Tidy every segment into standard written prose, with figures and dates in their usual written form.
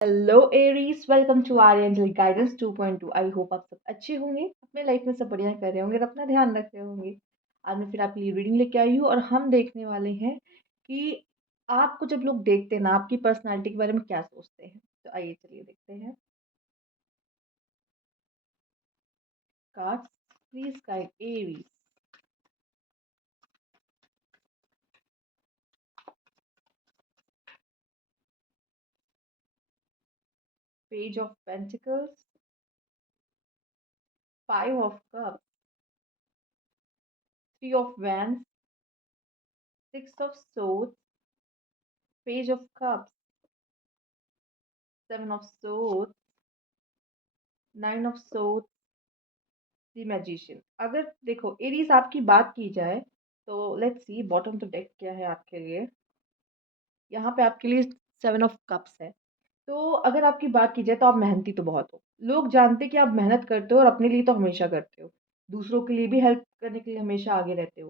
Hello Aries, welcome to our angel guidance 2.2। I hope आप सब अच्छे होंगे, अपने लाइफ में सब बढ़िया कर रहे होंगे और अपना ध्यान रख रहे होंगे। आज मैं फिर आपके लिए रीडिंग लेके आई हूँ और हम देखने वाले हैं कि आपको जब लोग देखते हैं ना, आपकी पर्सनालिटी के बारे में क्या सोचते हैं। तो आइए चलिए देखते हैं। Cards please guide Aries. Page of pentacles, five of cups, three of wands, six of swords, page of cups, seven of swords, nine of swords, the magician. अगर देखो एरीज आपकी बात की जाए तो let's see bottom to deck क्या है आपके लिए। यहाँ पे आपके लिए सेवन ऑफ कप्स है। तो अगर आपकी बात की जाए तो आप मेहनती तो बहुत हो। लोग जानते हैं कि आप मेहनत करते हो और अपने लिए तो हमेशा करते हो, दूसरों के लिए भी हेल्प करने के लिए हमेशा आगे रहते हो।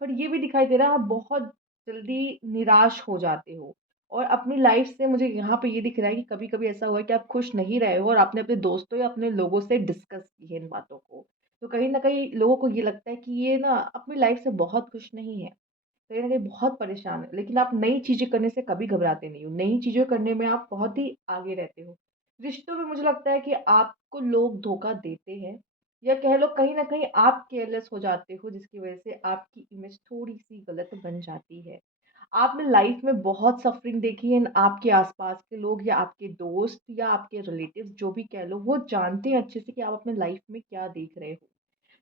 पर ये भी दिखाई दे रहा है आप बहुत जल्दी निराश हो जाते हो। और अपनी लाइफ से मुझे यहाँ पे ये दिख रहा है कि कभी कभी ऐसा हुआ है कि आप खुश नहीं रहे हो और आपने अपने दोस्तों या अपने लोगों से डिस्कस की है इन बातों को। तो कहीं ना कहीं लोगों को ये लगता है कि ये ना अपनी लाइफ से बहुत खुश नहीं है, कहीं न कहीं बहुत परेशान है, लेकिन आप नई चीज़ें करने से कभी घबराते नहीं हो। नई चीज़ें करने में आप बहुत ही आगे रहते हो। रिश्तों में मुझे लगता है कि आपको लोग धोखा देते हैं, या कह लो कहीं न कहीं आप केयरलेस हो जाते हो, जिसकी वज़ह से आपकी इमेज थोड़ी-सी गलत बन जाती है। आपने लाइफ़ में बहुत सफ़रिंग देखी है, आपके आस-पास के लोग या आपके दोस्त या आपके रिलेटिव्स जो भी कह लो, वो जानते हैं अच्छे से कि आप अपने लाइफ़ में क्या देख रहे हो।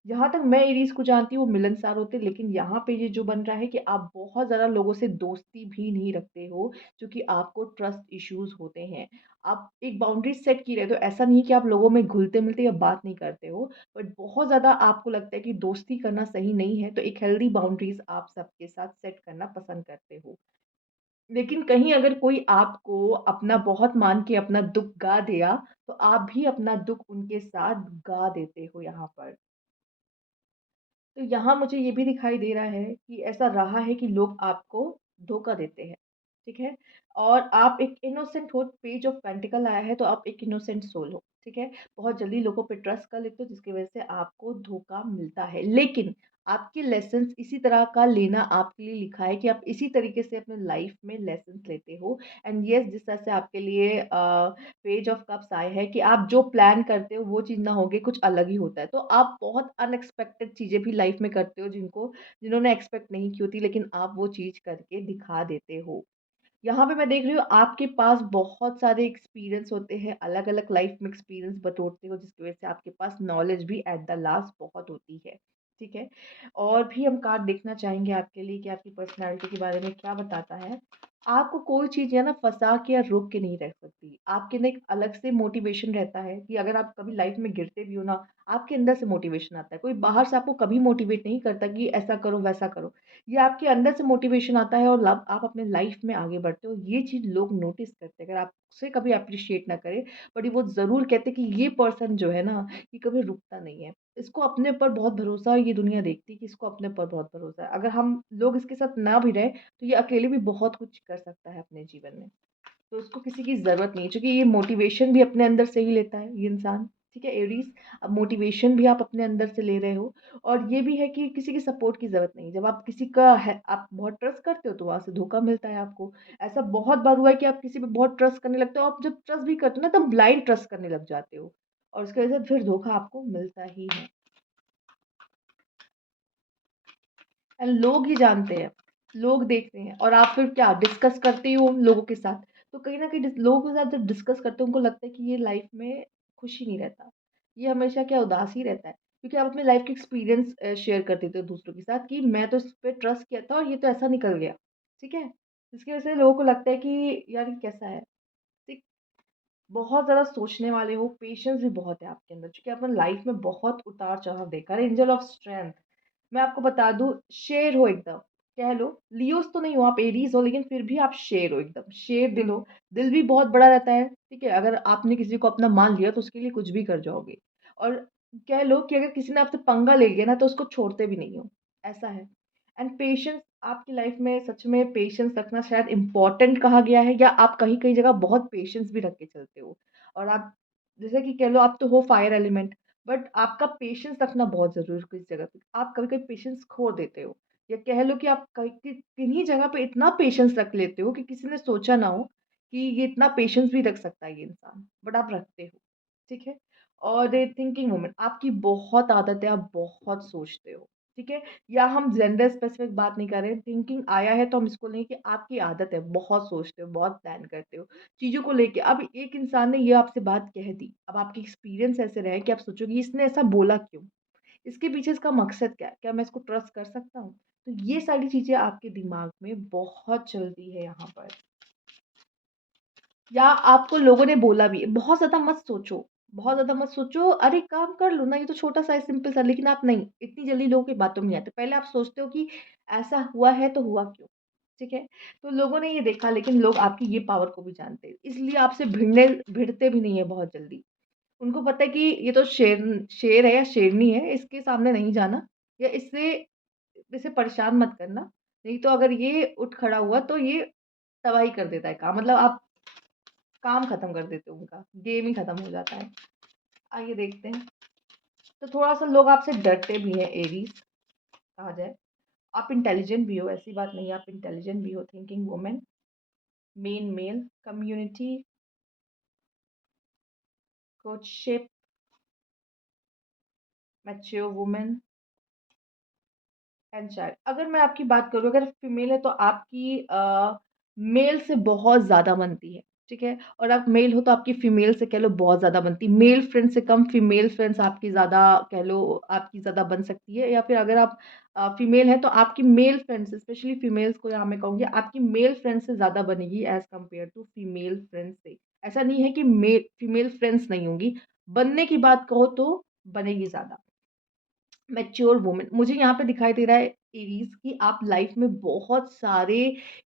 जहाँ तक मैं एरीज़ को जानती हूँ वो मिलनसार होते हैं, लेकिन यहाँ पे ये जो बन रहा है कि आप बहुत ज़्यादा लोगों से दोस्ती भी नहीं रखते हो, क्योंकि आपको ट्रस्ट इश्यूज़ होते हैं। आप एक बाउंड्रीज़ सेट की रहते हो, ऐसा नहीं है कि आप लोगों में घुलते-मिलते या बात नहीं करते हो, बट बहुत ज़्यादा आपको लगता है कि दोस्ती करना सही नहीं है, तो एक हेल्दी बाउंड्रीज़ आप सबके साथ सेट करना पसंद करते हो। लेकिन कहीं अगर कोई आपको अपना बहुत मान के अपना दुःख गा दिया, तो आप भी अपना दुःख उनके साथ गा देते हो यहाँ पर। तो यहाँ मुझे ये भी दिखाई दे रहा है कि ऐसा रहा है कि लोग आपको धोखा देते हैं, ठीक है? और आप एक इनोसेंट हो, पेज ऑफ पेंटिकल आया है तो आप एक इनोसेंट सोल हो, ठीक है? बहुत जल्दी लोगों पे ट्रस्ट कर लेते हो जिसकी वज़ह से आपको धोखा मिलता है। लेकिन आपके लेसन्स इसी तरह का लेना आपके लिए लिखा है कि आप इसी तरीके से अपने लाइफ़ में लेसन्स लेते हो। एंड येस, जिस तरह से आपके लिए पेज ऑफ कप्स आए हैं कि आप जो प्लान करते हो वो चीज़ ना होके कुछ अलग ही होता है। तो आप बहुत अनएक्सपेक्टेड चीज़ें भी लाइफ में करते हो जिन्होंने एक्सपेक्ट नहीं की होती, लेकिन आप वो चीज़ करके दिखा देते हो। यहाँ पे मैं देख रही हूँ आपके पास बहुत सारे एक्सपीरियंस होते हैं, अलग-अलग लाइफ में एक्सपीरियंस बटोरते हो जिसकी वज़ह से आपके पास नॉलेज भी एट द लास्ट बहुत होती है। ठीक है? और भी हम कार्ड देखना चाहेंगे आपके लिए कि आपकी पर्सनैलिटी के बारे में क्या बताता है। आपको कोई चीज़ है ना फँसा के या रोक के नहीं रख सकती। आपके अंदर एक अलग से मोटिवेशन रहता है कि अगर आप कभी लाइफ में गिरते भी हो ना, आपके अंदर से मोटिवेशन आता है। कोई बाहर से आपको कभी मोटिवेट नहीं करता कि ऐसा करो, वैसा करो। ये आपके अंदर से मोटिवेशन आता है और लब आप अपने लाइफ में आगे बढ़ते हो। ये चीज़ लोग नोटिस करते हैं। अगर आपसे कभी एप्रिशिएट ना करें, बट वो ज़रूर कहते हैं कि ये पर्सन जो है ना, ये कभी रुकता नहीं है। इसको अपने ऊपर बहुत भरोसा है, ये दुनिया देखती है कि इसको अपने ऊपर बहुत भरोसा है। अगर हम लोग इसके साथ ना भी रहें, तो ये अकेले भी बहुत कुछ कर सकता है अपने जीवन में। तो उसको किसी की ज़रूरत नहीं है, क्योंकि ये मोटिवेशन भी अपने अंदर से ही लेता है ये इंसान, ठीक है एरीज़। अब मोटिवेशन भी आप अपने अंदर से ले रहे हो, और ये भी है कि किसी की सपोर्ट की ज़रूरत नहीं है। जब आप किसी का है आप बहुत ट्रस्ट करते हो तो वहाँ से धोखा मिलता है आपको। ऐसा बहुत बार हुआ है कि आप किसी पे बहुत ट्रस्ट करने लगते हो, आप जब ट्रस्ट भी करते हो ना तब ब्लाइंड ट्रस्ट करने लग जाते हो, और उसकी वजह से फिर धोखा आपको मिलता ही है। एंड लोग ही जानते हैं, लोग देखते हैं, और आप फिर क्या डिस्कस करते हो उन लोगों के साथ। तो कहीं न कहीं लोगों के साथ जब डिस्कस करते हो उनको लगता है कि ये लाइफ़ में खुश ही नहीं रहता। ये हमेशा क्या उदास ही रहता है। क्योंकि आप अपने लाइफ़ के एक्सपीरियंस शेयर कर देते हो दूसरों के साथ कि मैं तो इस पे ट्रस्ट किया था और ये तो ऐसा निकल गया। ठीक है? जिसकी वज़ह से लोगों को लगता है कि यार ये कैसा है? ठीक, बहुत ज़्यादा सोचने वाले हो, पेशेंस भी बहुत है आपके अंदर, क्योंकि आपने लाइफ़ में बहुत उतार-चढ़ाव देखा है। एंजल ऑफ स्ट्रेंथ, मैं आपको बता दूँ, शेर हो एकदम, कह लो लियोज़ तो नहीं हो आप, एरीज़ हो, लेकिन फिर भी आप शेर हो एकदम, शेर दिल हो। दिल भी बहुत बड़ा रहता है, ठीक है? अगर आपने किसी को अपना मान लिया तो उसके लिए कुछ भी कर जाओगे। और कह लो कि अगर किसी ने आपसे पंगा ले लिया ना तो उसको छोड़ते भी नहीं हो, ऐसा है। एंड पेशेंस आपकी लाइफ में सच में पेशेंस रखना शायद इम्पोर्टेंट कहा गया है, या आप कहीं-कहीं जगह बहुत पेशेंस भी रख के चलते हो। और आप जैसे कि कह लो, आप तो हो फायर एलिमेंट, बट आपका पेशेंस रखना बहुत ज़रूरी है किस जगह पे। आप कभी-कभी पेशेंस खो देते हो, या कह लो कि आप कहीं किन्हीं जगह पे इतना पेशेंस रख लेते हो कि किसी ने सोचा ना हो कि ये इतना पेशेंस भी रख सकता है ये इंसान, बट आप रखते हो, ठीक है? और थिंकिंग वूमन, आपकी बहुत आदत है, आप बहुत सोचते हो, ठीक है? या हम जेंडर स्पेसिफिक बात नहीं कर रहे हैं, थिंकिंग आया है तो हम इसको लें कि आपकी आदत है, बहुत सोचते हो, बहुत प्लान करते हो, चीज़ों को लेके। अब एक इंसान ने ये आपसे बात कह दी, अब आपके एक्सपीरियंस ऐसे रहे कि आप सोचोगे इसने ऐसा बोला क्यों? इसके पीछे इसका मकसद क्या है? क्या मैं इसको ट्रस्ट कर सकता हूँ? तो ये सारी चीज़ें आपके दिमाग में बहुत चलती है यहाँ पर। या आपको लोगों ने बोला भी है, बहुत ज़्यादा मत सोचो, बहुत ज़्यादा मत सोचो, अरे काम कर लो ना, ये तो छोटा-सा है, सिंपल सा, लेकिन आप नहीं, इतनी जल्दी लोगों की बातों में नहीं आते। पहले आप सोचते हो कि ऐसा हुआ है तो हुआ क्यों? ठीक है? तो लोगों ने ये देखा, लेकिन लोग आपकी ये पावर को भी जानते हैं, इसलिए आपसे भिड़ते भी नहीं है बहुत जल्दी। उनको पता है कि ये तो शेर है या शेरनी है, इसके सामने नहीं जाना, या इसे परेशान मत करना, नहीं तो अगर ये उठ खड़ा हुआ तो ये तबाही कर देता है काम, मतलब आप काम खत्म कर देते हो उनका, गेम ही खत्म हो जाता है। आइए देखते हैं। तो थोड़ा-सा लोग आपसे डरते भी हैं, एरीज़ कहा जाए। आप इंटेलिजेंट भी हो, ऐसी बात नहीं है, आप इंटेलिजेंट भी हो, thinking woman, men male, community, courtship, mature woman and child. अगर मैं आपकी बात करूँ, अगर फीमेल है तो आपकी मेल से बहुत ज़्यादा बनती है, ठीक है? और आप मेल हो तो आपकी फीमेल से कह लो बहुत ज़्यादा बनती है। मेल फ्रेंड से कम फीमेल फ्रेंड्स आपकी ज़्यादा, कह लो आपकी ज़्यादा बन सकती है, या फिर अगर आप फीमेल हैं तो आपकी मेल फ्रेंड्स, स्पेशली फीमेल्स को यहाँ मैं कहूँगी, आपकी मेल फ्रेंड्स से ज़्यादा बनेगी as compare to female friends से। ऐसा नहीं है कि फीमेल फ्रेंड्स नहीं होंगी, बनने की बात कहो तो बनेगी ज़्यादा। मैच्योर वुमन, मुझे यहाँ पे दिखाई दे रहा है एरीज कि आप लाइफ में बहुत सारे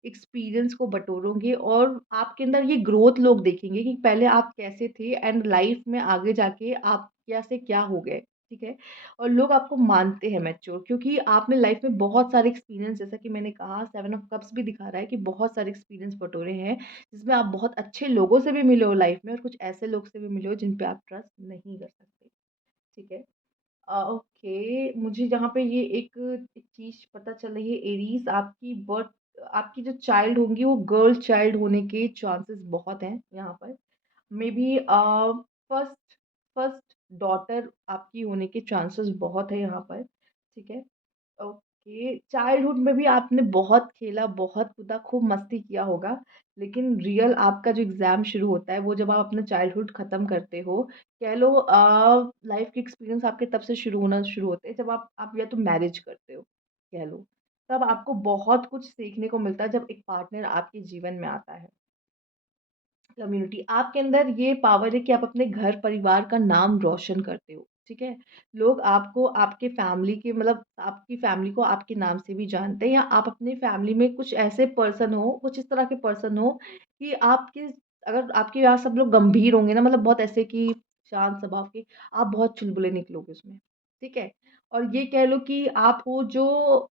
एक्सपीरियंस को बटोरोगे, और आपके अंदर ये ग्रोथ लोग देखेंगे कि पहले आप कैसे थे एंड लाइफ में आगे जाके आप क्या से क्या हो गए, ठीक है? और लोग आपको मानते हैं मैच्योर, क्योंकि आपने लाइफ में बहुत सारे एक्सपीरियंस, जैसा कि मैंने कहा, सेवन ऑफ कप्स भी दिखा रहा है कि बहुत सारे एक्सपीरियंस बटोरे हैं, जिसमें आप बहुत अच्छे लोगों से भी मिले हो लाइफ में, और कुछ ऐसे लोग से भी मिले हो जिन पे आप ट्रस्ट नहीं कर सकते, ठीक है? ओके, मुझे जहाँ पे ये एक चीज़ पता चल रही है, एरीज़ आपकी जो चाइल्ड होंगी वो गर्ल चाइल्ड होने के चांसेस बहुत हैं यहाँ पर। मेबी फर्स्ट फर्स्ट डॉटर आपकी होने के चांसेस बहुत है यहाँ पर, ठीक है? ओके, चाइल्डहुड में भी आपने बहुत खेला, बहुत कूदा, खूब मस्ती किया होगा, लेकिन रियल आपका जो एग्ज़ाम शुरू होता है, वो जब आप अपना चाइल्डहुड ख़त्म करते हो, कह लो लाइफ़ के एक्सपीरियंस आपके तब से शुरू होना शुरू होते हैं, जब आप या तो मैरिज करते हो, कह लो। तब आपको बहुत कुछ सीखने को मिलता है, जब एक पार्टनर आपके जीवन में आता है। कम्युनिटी, आपके अंदर ये पावर है कि आप अपने घर परिवार का नाम रोशन करते हो, ठीक है? लोग आपको आपके फैमिली के, मतलब आपकी फैमिली को आपके नाम से भी जानते हैं, या आप अपनी फैमिली में कुछ ऐसे पर्सन हो, कुछ इस तरह के पर्सन हो कि आपके, अगर आपके यहाँ सब लोग गंभीर होंगे ना, मतलब बहुत ऐसे कि शांत स्वभाव के, आप बहुत चुलबुले निकलोगे उसमें, ठीक है? और ये कह लो कि आप हो जो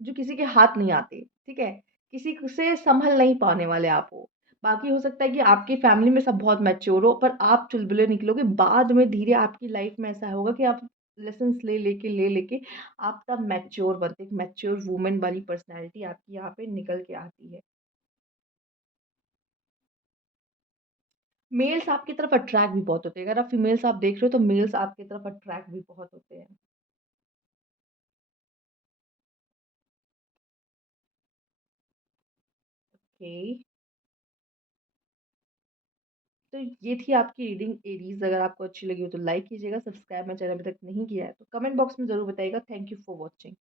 जो किसी के हाथ नहीं आते, ठीक है? किसी से सँभल नहीं पाने वाले आप हो। बाकी हो सकता है कि आपकी फैमिली में सब बहुत मैच्योर हो, पर आप चुलबुले निकलोगे, बाद में धीरे आपकी लाइफ़ में ऐसा होगा कि आप लेसन्स ले लेके आप तब मैच्योर बनते, एक मैच्योर वुमन वाली पर्सनैलिटी आपकी यहाँ पे निकल के आती है। मेल्स आपकी तरफ अट्रैक्ट भी बहुत होते हैं, अगर आप फीमेल्स आप देख रहे हो तो मेल्स आपकी तरफ अट्रैक्ट भी बहुत होते हैं। ओके। तो ये थी आपकी रीडिंग एरीज़, अगर आपको अच्छी लगी हो तो लाइक कीजिएगा, सब्सक्राइब मेरा चैनल अभी तक नहीं किया है तो कमेंट बॉक्स में ज़रूर बताइएगा। Thank you for watching.